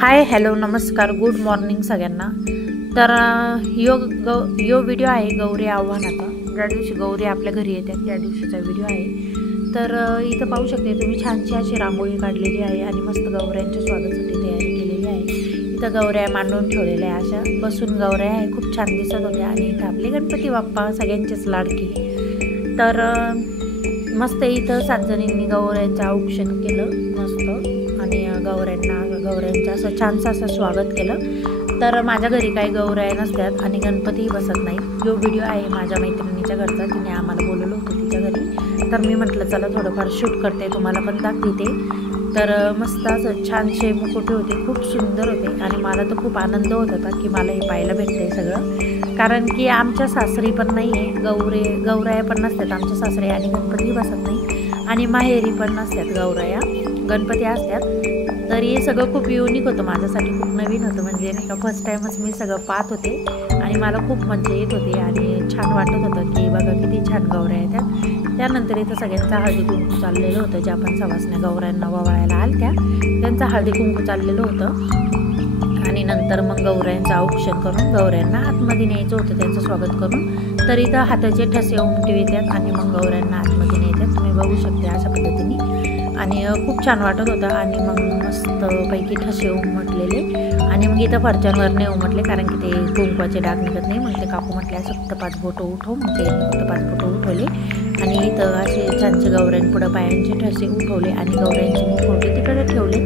Hi hello नमस्कार good morning सगळ्यांना। तर यो व्हिडिओ आहे गौरी आव्हानाचा। ज्या दिवशी गौरी आपल्या घरी येतात त्या दिवशीचा व्हिडिओ आहे। तर इथं पाहू शकते तुम्ही छानशी अशी रांगोळी काढलेली आहे आणि मस्त गौऱ्यांच्या स्वागतासाठी तयारी केलेली आहे। इथं गौऱ्या मांडून ठेवलेल्या आहे, अशा बसून गौऱ्या आहे, खूप छान दिसत होत्या। आणि इथं आपले गणपती बाप्पा सगळ्यांचेच लाडकी। तर मस्त इथं 7 जणींनी गौऱ्यांचं औक्षण केलं मस्त आणि गौऱ्यांचं असं छानसं असं स्वागत केलं। तर माझ्या घरी काही गौऱ्या नसतात आणि गणपतीही बसत नाही। जो व्हिडिओ आहे माझ्या मैत्रिणीच्या घरचा, तिने आम्हाला बोलवलं होतं तिच्या घरी। तर मी म्हटलं चला थोडंफार शूट करते, तुम्हाला पण दाखवते। तर मस्त असं छानसे मुकुटे होते, खूप सुंदर होते आणि मला तर खूप आनंद होत होता की मला हे पाहायला भेटते सगळं। कारण की आमच्या सासरी पण नाही आहे गौराया पण नसतात आमच्या सासरी आणि गणपती बसत नाही आणि माहेरी पण नसतात गौराया, गणपती असतात। तर हे सगळं खूप युनिक होतं माझ्यासाठी, खूप नवीन होतं। म्हणजे नाही का फर्स्ट टाईमच मी सगळं पाहत होते आणि मला खूप मजा येत होती आणि छान वाटत होतं की बघा किती छान गौऱ्या येतात। त्यानंतर इथं सगळ्यांचा हळदी कुंकू चाललेलं होतं, ज्या पण सवासण्या गौऱ्यांना ववाळायला आल्या त्यांचं हळदी कुंकू चाललेलं होतं। आणि नंतर मग गौऱ्यांचं औक्षण करून गौऱ्यांना आतमध्ये न्यायचं होतं, त्यांचं स्वागत करून। तर इथं हाताचे ठसे उमटवितात आणि मग गौऱ्यांना आतमध्ये न्यायच्यात, तुम्ही बघू शकते अशा पद्धतीने। आणि खूप छान वाटत होतं आणि मग मस्तपैकी ठसे उमटलेले आणि मग इथं फरच्यांवर नाही उमटले कारण की ते कुंकवाचे डाग निघत नाही। मग ते काकू म्हटले असं फक्त 5 बोटं उठव, मग ते फक्त 5 बोटं उठवले आणि इथं असे छानसे गौऱ्यांपुढं पायांचे ठसे उठवले आणि गौऱ्यांचे मुखवटे तिकडे ठेवले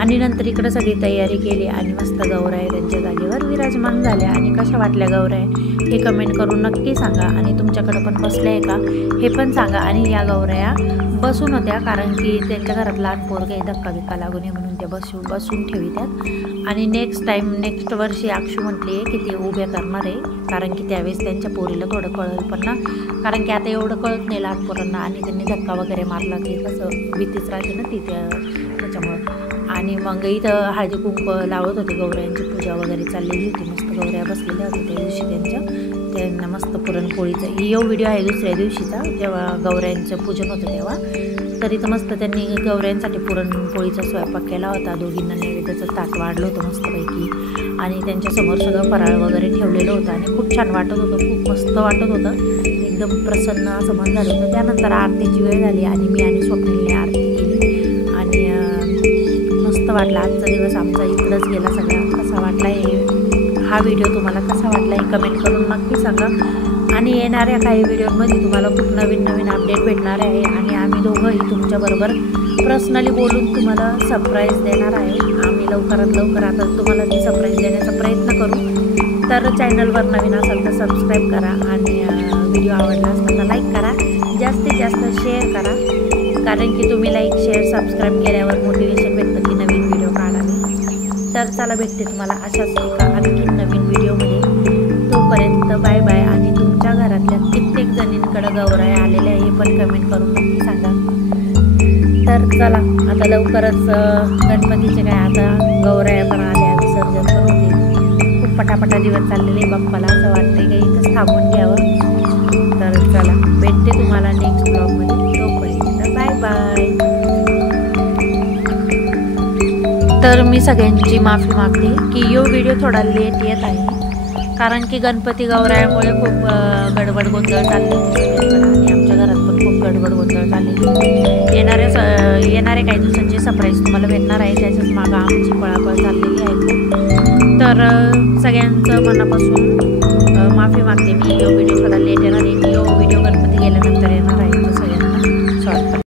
आणि नंतर इकडं सगळी तयारी केली आणि मस्त गौऱ्या त्यांच्या जागेवर विराजमान झाल्या। आणि कशा वाटल्या गौऱ्या हे कमेंट करून नक्की सांगा आणि तुमच्याकडं पण बसल्या आहे का हे पण सांगा। आणि या गौऱ्या बसून होत्या कारण की त्यांच्या घरात लहान पोरगे धक्का बिक्का लागू नये म्हणून ते बसून ठेवितात। आणि नेक्स्ट वर्षी अक्षू म्हटली की ते उभ्या करणार आहे, कारण की त्यावेळेस त्यांच्या पोरीला थोडं कळलं पण ना, कारण की आता एवढं कळत नाही लहान पोरांना आणि त्यांनी धक्का वगैरे मारला की कसं भीतीच राहते ना ती त्याच्यामुळं। आणि मग इथं हळदी कुंकू लावत होते, गौऱ्यांची पूजा वगैरे चाललेली होती, मस्त गौऱ्या बसलेल्या होत्या त्या दिवशी त्यांना मस्त पुरणपोळीचा यो व्हिडिओ आहे दुसऱ्या दिवशीचा, जेव्हा गौऱ्यांचं पूजन होतं तेव्हा। तर इथं मस्त त्यांनी गौऱ्यांसाठी पुरणपोळीचा स्वयंपाक केला होता, दोघींना नैवेद्याचं ताट वाढलं होतं मस्तपैकी आणि त्यांच्यासमोर सगळं फराळ वगैरे ठेवलेलं होतं आणि खूप छान वाटत होतं, खूप मस्त वाटत होतं, एकदम प्रसन्न असं मन झालं होतं। त्यानंतर आरतीची वेळ झाली आणि मी आणि स्वप्नीलने आरती केली आणि मस्त वाटला आजचा दिवस आमचा इकडंच गेला सगळा। कसा वाटला हा व्हिडिओ तुम्हाला कसा वाटला हे कमेंट करून नक्की सांगा। आणि येणाऱ्या काही व्हिडिओमध्ये तुम्हाला खूप नवीन अपडेट भेटणार आहे आणि आम्ही दोघंही तुमच्याबरोबर पर्सनली बोलून तुम्हाला सरप्राईज देणार आहे। आम्ही लवकरात लवकर आता तुम्हाला ती सरप्राईज देण्याचा प्रयत्न करू। तर चॅनलवर नवीन असाल तर सबस्क्राईब करा आणि व्हिडिओ आवडला असेल तर लाईक करा, जास्तीत जास्त शेअर करा, कारण की तुम्ही लाईक शेअर सबस्क्राईब केल्यावर मोटिवेशन भेटतं की नवीन व्हिडिओ काढावे। तर चला भेटते तुम्हाला अशाच एका आणखी नवीन व्हिडिओमध्ये, तोपर्यंत बाय बाय। आणि तुमच्या घरातल्या कित्येक जणींकडे गौराया आलेल्या हे पण कमेंट करून नक्की सांगा। तर चला आता लवकरच गणपतीचे काय आता गौराया पण आल्या, विसर्जन पण होते, खूप पटापटा दिवस चाललेले बाप्पाला, असं वाटते की इथंच थांबून घ्यावं। तर चला भेटते तुम्हाला नेक्स्ट ब्लॉगमध्ये, तोपर्यंत बाय बाय। तर मी सगळ्यांची माफी मागते की यो व्हिडिओ थोडा लेट येत आहे, कारण की गणपती गौरायामुळे खूप गडबड गोंधळ चालली आणि आमच्या घरात पण खूप गडबड गोंधळ चाललेली। येणाऱ्या काही दिवसांची सरप्राईज तुम्हाला भेटणार आहे, त्याच्याच मागं आमची पळापळ चाललेली आहे खूप। तर सगळ्यांचं मनापासून माफी मागते मी यो